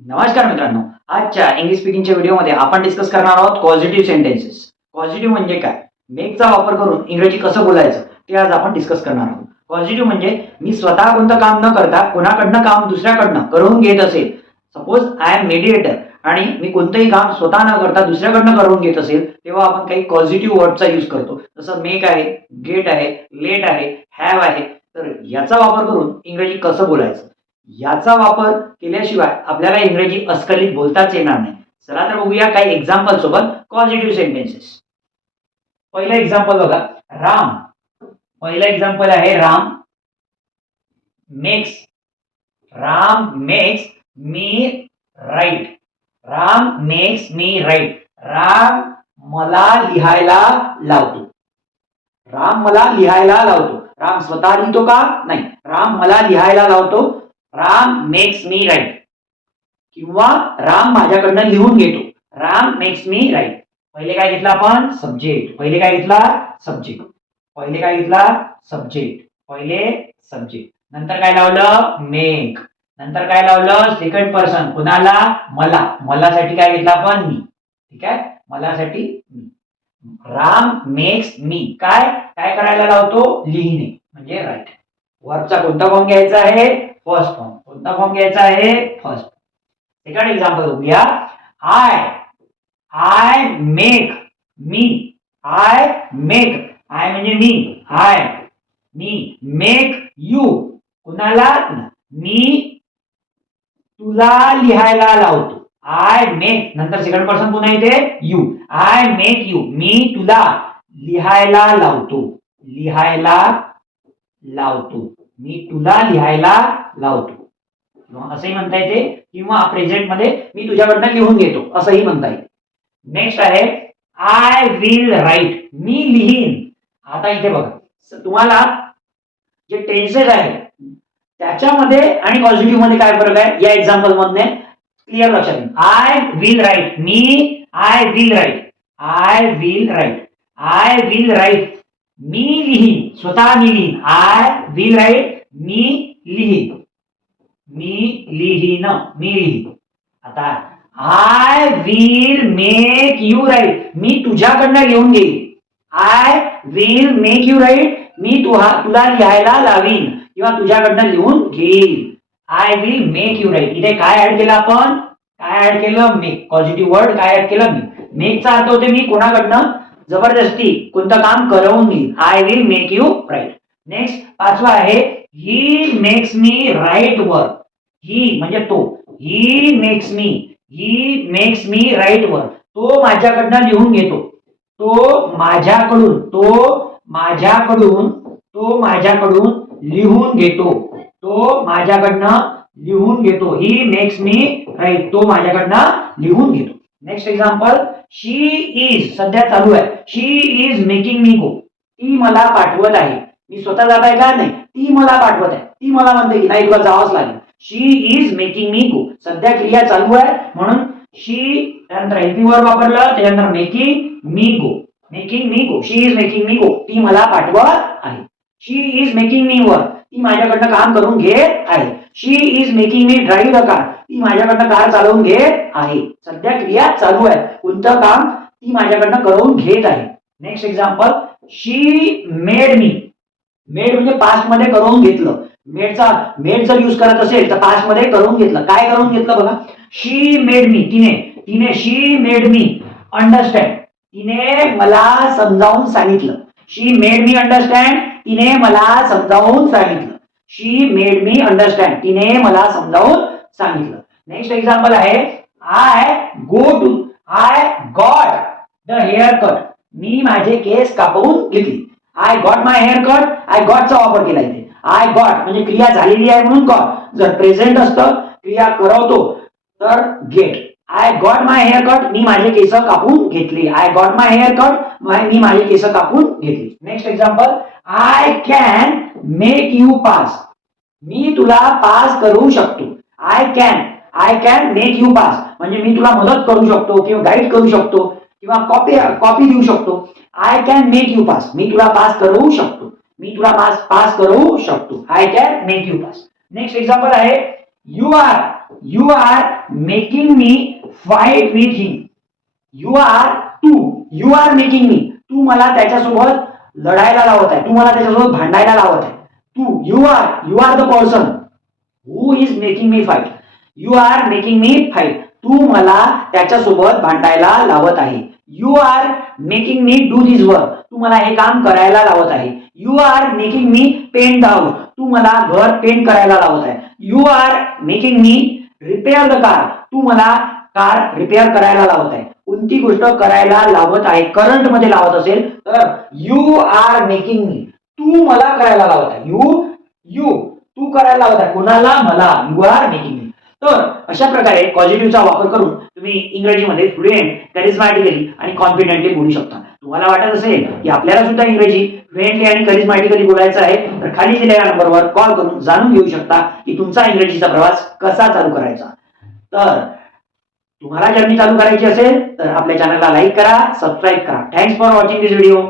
नमस्कार मित्रांनो, आजच्या इंग्लिश स्पीकिंगच्या व्हिडिओमध्ये आपण डिस्कस करणार आहोत पॉझिटिव्ह सेंटेन्सेस. पॉझिटिव्ह म्हणजे काय, मेकचा वापर करून इंग्रजी कसं बोलायचं ते आज आपण डिस्कस करणार आहोत. पॉझिटिव्ह म्हणजे मी स्वतः कोणतं काम न करता कोणाकडनं काम दुसऱ्याकडनं करून घेत असेल. सपोज आय एम मेडिएटर आणि मी कोणतंही काम स्वतः न करता दुसऱ्याकडनं करून घेत असेल, तेव्हा आपण काही पॉझिटिव्ह वर्डचा यूज करतो. जसं मेक आहे, गेट आहे, लेट आहे, हॅव आहे. तर याचा वापर करून इंग्रजी कसं बोलायचं, याचा वापर केल्याशिवाय आपल्याला इंग्रजी अस्खलित बोलताच येणार नाही. चला तर बघूया काही एक्झाम्पल सोबत पॉझिटिव्ह सेंटेन्सेस. पहिलं एक्झाम्पल बघा, राम. पहिलं एक्झाम्पल आहे Ram makes. Ram makes me write. Ram makes me write. Ram मला लिहायला लावतो. राम मला लिहायला लावतो. राम स्वतः लिहितो का? नाही. राम मला लिहायला लावतो. Ram makes me write. किंवा राम माझ्याकडनं लिहून घेतो. Ram makes me write. पहिले काय घेतला आपण? सब्जेक्ट. पहिले काय घेतला? सब्जेक्ट. पहिले काय घेतला? सब्जेक्ट. पहिले सब्जेक्ट. नंतर काय लावलं? मेक. नंतर काय लावलं? Second person. कुणाला? मला. मलासाठी काय घेतला आपण? मी. ठीक आहे, मलासाठी मी. राम मेक्स मी काय काय करायला लावतो? लिहिणे म्हणजे राईट. वर्बचा कोणता फॉर्म घ्यायचा आहे? First form. कोणता फॉर्म घ्यायचा आहे? फर्स्ट. सेकंड एक्झाम्पल बघूया. I make me. I make. I म्हणजे मी. Me make you. कुणाला? मी तुला लिहायला लावतो. I make. नंतर सेकंड पर्सन पुन्हा येते यू. I make you. मी तुला लिहायला लावतो. लिहायला लावतो. मी तुला लिहायला लावतो. असंही म्हणता येते किंवा प्रेझेंट मध्ये मी तुझ्याकडनं लिहून घेतो असंही म्हणता येते. नेक्स्ट आहे आय विल राईट. मी लिहीन. आता इथे बघा, तुम्हाला जे टेन्सेस आहे त्याच्यामध्ये आणि पॉझिटिव्ह मध्ये काय फरक आहे या एक्झाम्पल मध्ये क्लिअर लक्षात येईल. I will write. मी I will write. I will write. I will write. मी लिहीन. स्वतः मी लिहीन. I will write. मी लिहीन. मी लिहीन. मी लिहीन. आता I will make you write. मी तुझ्याकडनं लिहून घेईन. I will make you write. मी तुला लिहायला लावीन किंवा तुझ्याकडनं लिहून घेईल. I will make you write. इथे काय ऍड केलं आपण? काय ऍड केलं? मेक. पॉझिटिव्ह वर्ड काय ऍड केलं? मी. मेकचा अर्थ होते मी कोणाकडनं जबरदस्ती कोणतं काम करवून घेईन. I will make you write. Next पाचवा आहे he makes me write work. He म्हणजे तो. He makes me. He makes me write work. तो माझ्याकडनं लिहून घेतो. तो माझ्याकडून लिहून घेतो. तो माझ्याकडनं लिहून घेतो. He makes me write. तो माझ्याकडनं लिहून घेतो. Next example, she is. सध्या चालू आहे. She is making me go. ती मला पाठवत आहे. मी स्वतः जात आहे का? नाही. ती मला पाठवत आहे. ती मला म्हणते की नाही तुला जावंच लागेल. शी इज मेकिंग मी गो. सध्या क्रिया चालू आहे म्हणून शी, त्यानंतर हेल्पिंग वर्ब वापरलं, त्यानंतर making me go. Making me go. She is making me go. ती मला पाठवत आहे. She is making me work. ती माझ्याकडनं काम करून घेत आहे. She is making me drive the car. ती माझ्याकडनं कार चालवून घेत आहे. सध्या क्रिया चालू आहे. कोणतं काम? ती माझ्याकडनं करून घेत आहे. नेक्स्ट एक्झाम्पल, शी मेड मी. मेड म्हणजे पास्ट मध्ये करून घेतलं. मेड जर यूज करत असेल तर पास्ट मध्ये करून घेतलं. काय करून घेतलं बघा? She made me. तिने शी मेड मी अंडरस्टँड. तिने मला समजावून सांगितलं. She made me understand. तिने मला समजावून सांगितलं. She made me understand. तिने मला समजावून सांगितलं. नेक्स्ट एक्झाम्पल आहे I got the hair cut. मी माझे केस कापून घेतली. I got my hair cut. I गॉटचा वापर केला इथे. आय गॉट म्हणजे क्रिया झालेली आहे म्हणून गॉट. जर प्रेझेंट असतं, क्रिया करवतो तर get. I got my hair cut. मी माझे केस कापून घेतले. I got my hair cut. मी माझे केस कापून घेतले. Next example, I can make you pass. मी तुला पास करू शकतो. I can make you pass म्हणजे मी तुला मदत करू शकतो किंवा गाईड करू शकतो किंवा कॉपी देऊ शकतो. I can make you pass. मी तुला पास करू शकतो. मी तुला पास करू शकतो. I can make you pass. Next example आहे you are you are making me fight with him. You are making me, तू मला त्याच्यासोबत लढायला लावत आहे, तू मला त्याच्यासोबत भांडायला लावत आहे. तू you are the person who is making me fight. You are making me fight, तू मला त्याच्यासोबत भांडायला लावत आहे. You are making me do this work, तू मला हे काम करायला लावत आहे. You are making me paint the house, तू मला घर पेंट करायला लावत आहे. You are making me repair the car, तू मला कार रिपेअर करायला लावत आहे. कोणती गोष्ट करायला लावत आहे, करंट मध्ये लावत असेल तर यू आर मेकिंग मी, तू मला करायला लावत आहे. तू करायला लावत आहे, कोणाला? मला. You are making me. तर अशा प्रकारे पॉझिटिव्हचा वापर करून तुम्ही इंग्रजीमध्ये फ्लुएंट, करिझमॅटिकली आणि कॉन्फिडेंटली बोलू शकता. तुम्हाला वाटत असेल की आपल्याला सुद्धा इंग्रजी फ्लुएंटली आणि करिझमॅटिकली बोलायचं आहे तर खाली दिलेल्या नंबरवर कॉल करून जाणून घेऊ शकता की तुमचा इंग्रजीचा प्रवास कसा चालू करायचा. तर तुम्हाला जर्नी चालू करायची असेल तर आपल्या चॅनलला लाईक करा, सबस्क्राईब करा. Thanks for watching this video.